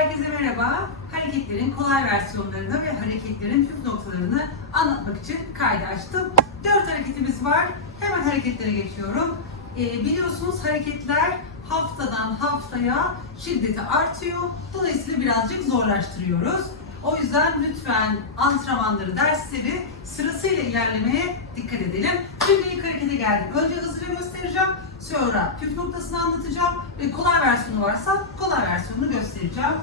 herkese merhaba. Hareketlerin kolay versiyonlarını ve hareketlerin püf noktalarını anlatmak için kaydı açtım. Dört hareketimiz var. Hemen hareketlere geçiyorum. Ee, biliyorsunuz hareketler haftadan haftaya şiddeti artıyor. Dolayısıyla birazcık zorlaştırıyoruz. O yüzden lütfen antrenmanları, dersleri sırasıyla ilerlemeye dikkat edelim. Şimdi ilk harekete geldim. Önce hızlıca göstereceğim. Sonra püf noktasını anlatacağım. Ve kolay versiyonu varsa kolay versiyonunu göstereceğim.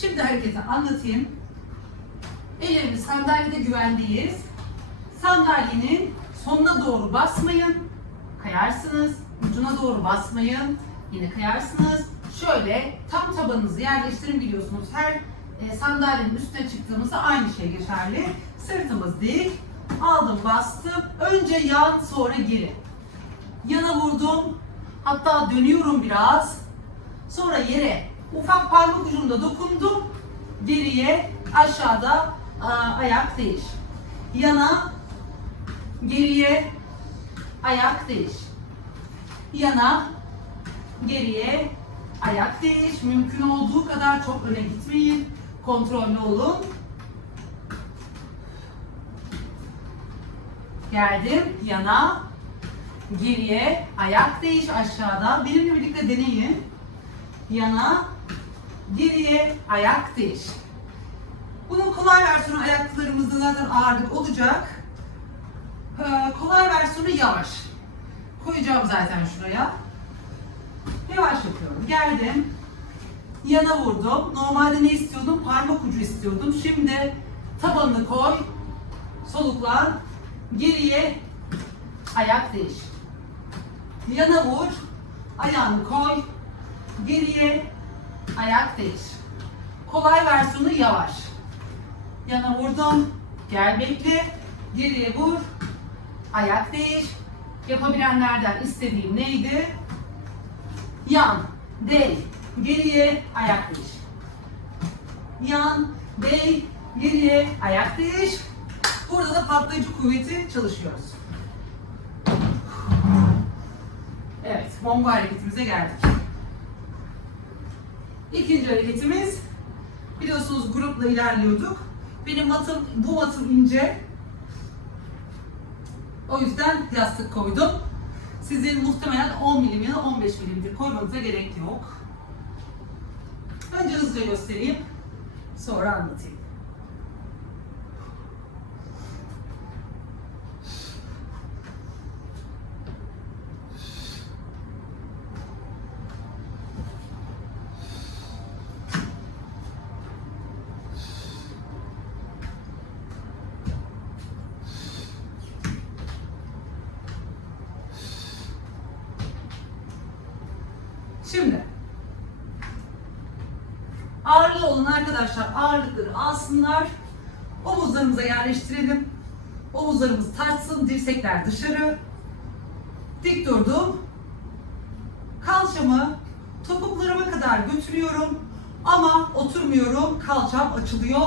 Şimdi hareketi anlatayım. Ellerimiz sandalyede güvendeyiz. Sandalyenin sonuna doğru basmayın. Kayarsınız. Ucuna doğru basmayın. Yine kayarsınız. Şöyle tam tabanınızı yerleştirin biliyorsunuz. Her e, sandalyenin üstüne çıktığımızda aynı şey geçerli. Sırtımız dik. Aldım bastım. Önce yan sonra geri. Yana vurdum. Hatta dönüyorum biraz. Sonra yere ufak parmak ucumda dokundum. Geriye aşağıda aa, ayak değiş. Yana geriye ayak değiş. Yana geriye ayak değiş. Mümkün olduğu kadar çok öne gitmeyin. Kontrollü olun. Geldim. Yana geriye ayak değiş aşağıda. Benimle birlikte deneyin yana, geriye, ayak değiş. Bunun kolay versiyonu ayaklarımızda zaten ağırlık olacak. Ee, kolay versiyonu yavaş. Koyacağım zaten şuraya. Yavaş yapıyorum. Geldim. Yana vurdum. Normalde ne istiyordum? Parmak ucu istiyordum. Şimdi tabanını koy. Soluklan. Geriye ayak değiş. Yana vur. Ayağını koy geriye ayak değiş. Kolay versiyonu yavaş. Yana vurdum. Gel bekle. Geriye vur. Ayak değiş. Yapabilenlerden istediğim neydi? Yan, değ, geriye ayak değiş. Yan, değ, geriye ayak değiş. Burada da patlayıcı kuvveti çalışıyoruz. Evet, bomba hareketimize geldik. İkinci hareketimiz biliyorsunuz grupla ilerliyorduk. Benim matım bu matım ince. O yüzden yastık koydum. Sizin muhtemelen 10 milim ya da 15 milimdir koymanıza gerek yok. Önce hızlıca göstereyim. Sonra anlatayım. Şimdi ağırlı olun arkadaşlar ağırlıkları alsınlar. Omuzlarımıza yerleştirelim. Omuzlarımız tartsın, dirsekler dışarı. Dik durdum. Kalçamı topuklarıma kadar götürüyorum. Ama oturmuyorum. Kalçam açılıyor.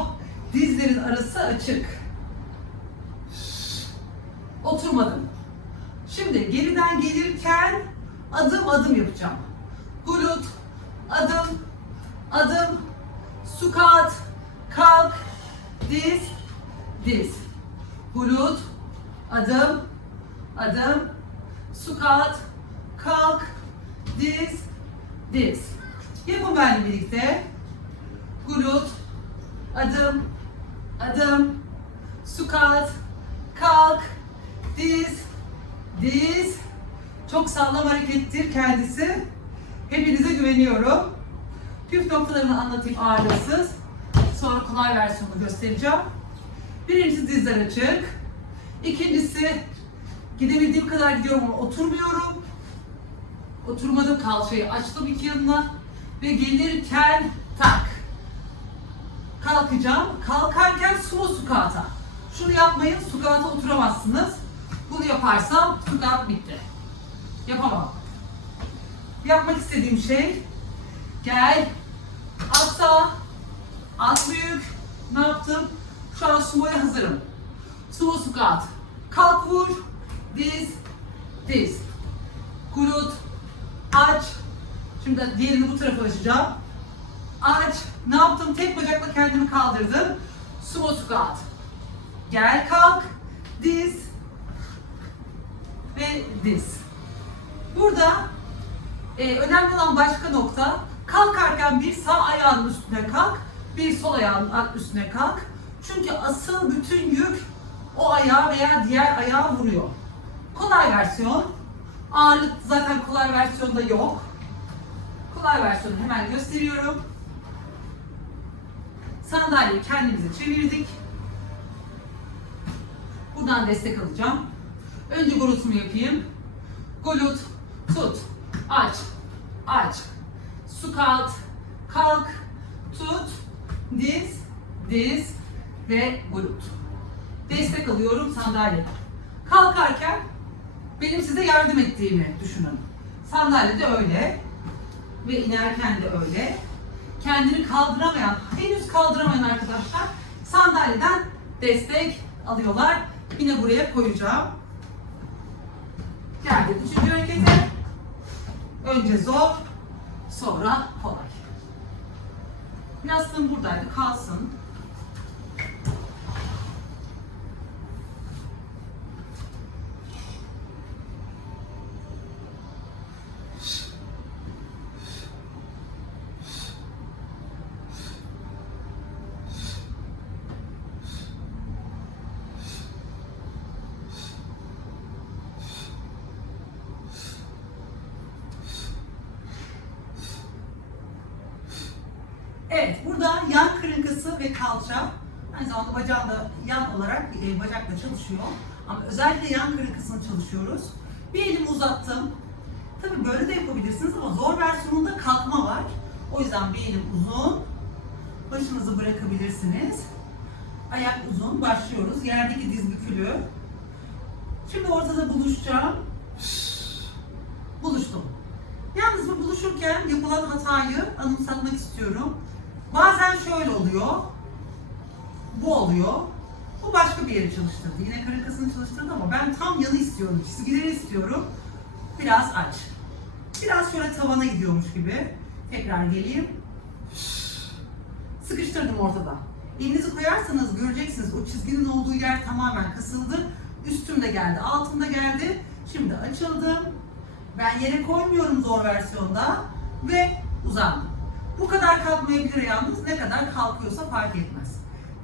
Dizlerin arası açık. Oturmadım. Şimdi geriden gelirken adım adım yapacağım. Glut, adım, adım, sukat, kalk, diz, diz. Glut, adım, adım, sukat, kalk, diz, diz. Yapın benimle birlikte. Glut, adım, adım, sukat, kalk, diz, diz. Çok sağlam harekettir kendisi. Hepinize güveniyorum. Püf noktalarını anlatayım ağırlıksız. Sonra kolay versiyonunu göstereceğim. Birincisi dizler açık. İkincisi gidebildiğim kadar gidiyorum ama oturmuyorum. Oturmadım kalçayı açtım iki yanına. Ve gelirken tak. Kalkacağım. Kalkarken sumo sukata. Şunu yapmayın, sukata oturamazsınız. Bunu yaparsam sukat bitti. Yapamam. Yapmak istediğim şey, gel, sağ, at büyük. Ne yaptım? Şu an sumoya hazırım. Sumo squat. Kalk vur, diz, diz. Glute, aç. Şimdi diğerini bu tarafa açacağım. Aç. Ne yaptım? Tek bacakla kendimi kaldırdım. Sumo squat. Gel kalk. Diz. Ve diz. Burada e, önemli olan başka nokta kalkarken bir sağ ayağın üstüne kalk, bir sol ayağın üstüne kalk. Çünkü asıl bütün yük o ayağa veya diğer ayağa vuruyor. Kolay versiyon. Ağırlık zaten kolay versiyonda yok. Kolay versiyonu hemen gösteriyorum. Sandalyeyi kendimize çevirdik. Buradan destek alacağım. Önce glutumu yapayım. Glut, tut, aç, aç. Su kalk, tut, diz, diz ve glut. Destek alıyorum sandalyeden. Kalkarken benim size yardım ettiğimi düşünün. Sandalyede öyle ve inerken de öyle. Kendini kaldıramayan, henüz kaldıramayan arkadaşlar sandalyeden destek alıyorlar. Yine buraya koyacağım. Geldim üçüncü harekete. Önce zor, sonra kolay. Yastığım buradaydı, kalsın. Evet, burada yan kırınkası ve kalça aynı zamanda bacağında yan olarak e, bacakla çalışıyor. Ama özellikle yan kırınkasını çalışıyoruz. Bir elimi uzattım. Tabii böyle de yapabilirsiniz ama zor versiyonunda kalkma var. O yüzden bir elim uzun. Başınızı bırakabilirsiniz. Ayak uzun. Başlıyoruz. Yerdeki diz bükülü. Şimdi ortada buluşacağım. Buluştum. Yalnız bu buluşurken yapılan hatayı anımsatmak istiyorum. Bazen şöyle oluyor. Bu oluyor. Bu başka bir yeri çalıştırdı. Yine karın kasını çalıştırdı ama ben tam yanı istiyorum. Çizgileri istiyorum. Biraz aç. Biraz şöyle tavana gidiyormuş gibi. Tekrar geleyim. Sıkıştırdım ortada. Elinizi koyarsanız göreceksiniz o çizginin olduğu yer tamamen kısıldı. Üstümde geldi, altımda geldi. Şimdi açıldım. Ben yere koymuyorum zor versiyonda ve uzandım. Bu kadar kalkmayabilir yalnız. Ne kadar kalkıyorsa fark etmez.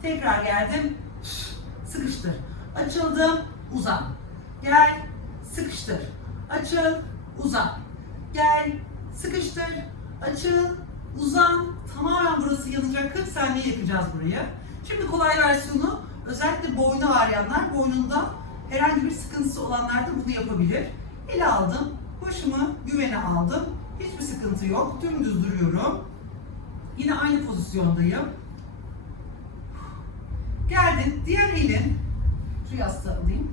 Tekrar geldim. Sıkıştır. Açıldım. Uzan. Gel. Sıkıştır. Açıl. Uzan. Gel. Sıkıştır. Açıl. Uzan. Tamamen burası yanacak. 40 saniye yapacağız burayı. Şimdi kolay versiyonu özellikle boynu ağrıyanlar, boynunda herhangi bir sıkıntısı olanlar da bunu yapabilir. Ele aldım. Başımı güvene aldım. Hiçbir sıkıntı yok. Dümdüz duruyorum. Yine aynı pozisyondayım. Geldim. Diğer elin, şu yastığı alayım.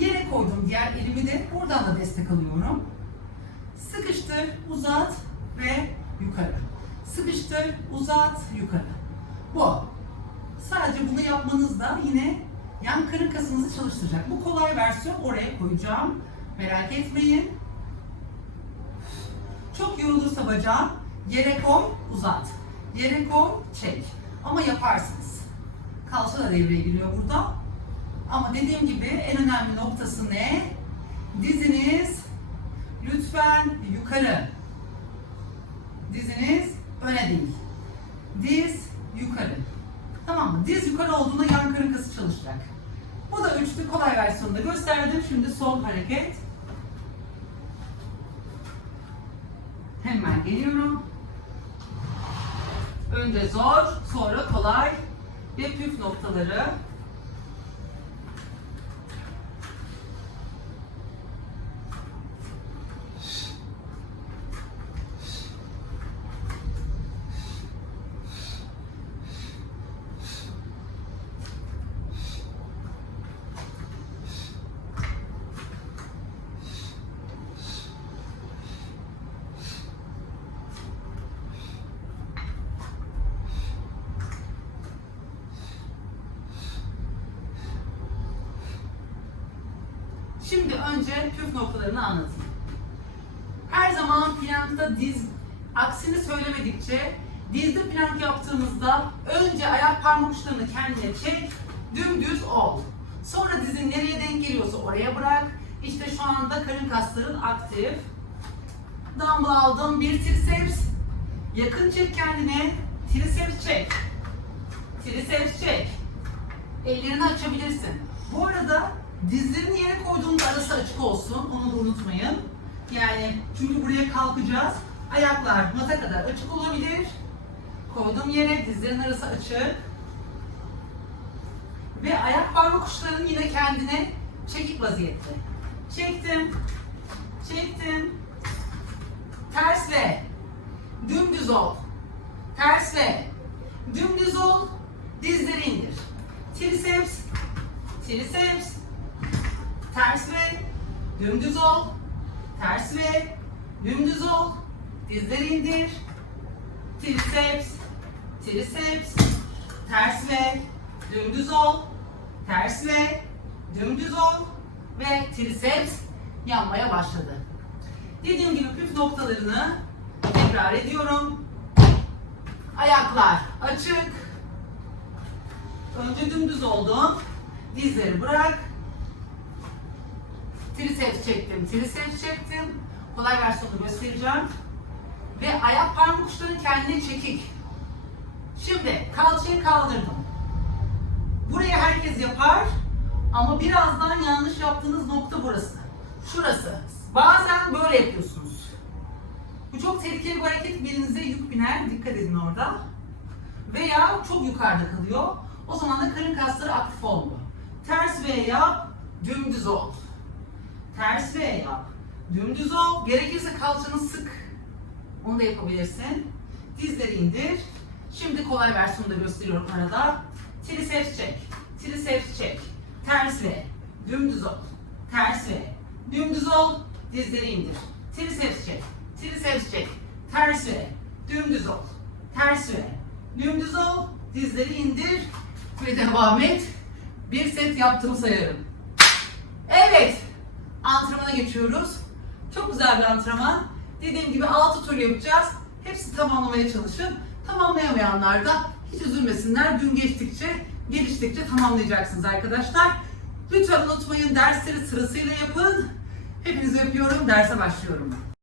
Yere koydum diğer elimi de. Buradan da destek alıyorum. Sıkıştır, uzat ve yukarı. Sıkıştır, uzat, yukarı. Bu. Sadece bunu yapmanız da yine yan karın kasınızı çalıştıracak. Bu kolay versiyon oraya koyacağım. Merak etmeyin. Çok yorulursa bacağın yere koy, uzat. Yere koy, çek. Ama yaparsınız. Kalça da devreye giriyor burada. Ama dediğim gibi en önemli noktası ne? Diziniz lütfen yukarı. Diziniz öne değil. Diz yukarı. Tamam mı? Diz yukarı olduğunda yan karın çalışacak. Bu da üçlü kolay versiyonunda gösterdim. Şimdi son hareket. Hemen geliyorum. Önce zor, sonra kolay ve püf noktaları. Şimdi önce püf noktalarını anlatayım. Her zaman plankta diz aksini söylemedikçe dizde plank yaptığımızda önce ayak parmak uçlarını kendine çek, dümdüz ol. Sonra dizin nereye denk geliyorsa oraya bırak. İşte şu anda karın kasların aktif. Dumbbell aldım, bir triceps. Yakın çek kendine, triceps çek. Triceps çek. Ellerini açabilirsin. Bu arada dizlerini yere koyduğunda arası açık olsun. Onu da unutmayın. Yani çünkü buraya kalkacağız. Ayaklar mata kadar açık olabilir. Koyduğum yere dizlerin arası açık. Ve ayak parmak uçlarının yine kendine çekik vaziyette. Çektim. Çektim. Ters ve dümdüz ol. Ters ve dümdüz ol. Dizleri indir. Triceps, triceps, dümdüz ol. Ters ve dümdüz ol. Dizleri indir. Triceps, triceps, ters ve dümdüz ol. Ters ve dümdüz ol. Ve triceps yanmaya başladı. Dediğim gibi püf noktalarını tekrar ediyorum. Ayaklar açık. Önce dümdüz oldun. Dizleri bırak. Triceps çektim, triceps çektim. Kolay versiyonu göstereceğim. Ve ayak parmak uçları kendine çekik. Şimdi kalçayı kaldırdım. Buraya herkes yapar. Ama birazdan yanlış yaptığınız nokta burası. Şurası. Bazen böyle yapıyorsunuz. Bu çok tehlikeli bir hareket. Belinize yük biner. Dikkat edin orada. Veya çok yukarıda kalıyor. O zaman da karın kasları aktif olmuyor. Ters V yap, dümdüz ol. Ters V yap, dümdüz ol. Gerekirse kalçanı sık. Onu da yapabilirsin. Dizleri indir. Şimdi kolay versiyonu da gösteriyorum arada. Triceps çek, triceps çek. Ters V, dümdüz ol. Ters V, dümdüz ol. Dizleri indir. Triceps çek, triceps çek. Ters V, dümdüz ol. Ters V, dümdüz ol. Dizleri indir ve devam et. Bir set yaptığımı sayarım. Evet. Antrenmana geçiyoruz. Çok güzel bir antrenman. Dediğim gibi 6 tur yapacağız. Hepsi tamamlamaya çalışın. Tamamlayamayanlar da hiç üzülmesinler. Gün geçtikçe, geliştikçe tamamlayacaksınız arkadaşlar. Lütfen unutmayın dersleri sırasıyla yapın. Hepinizi öpüyorum. Derse başlıyorum.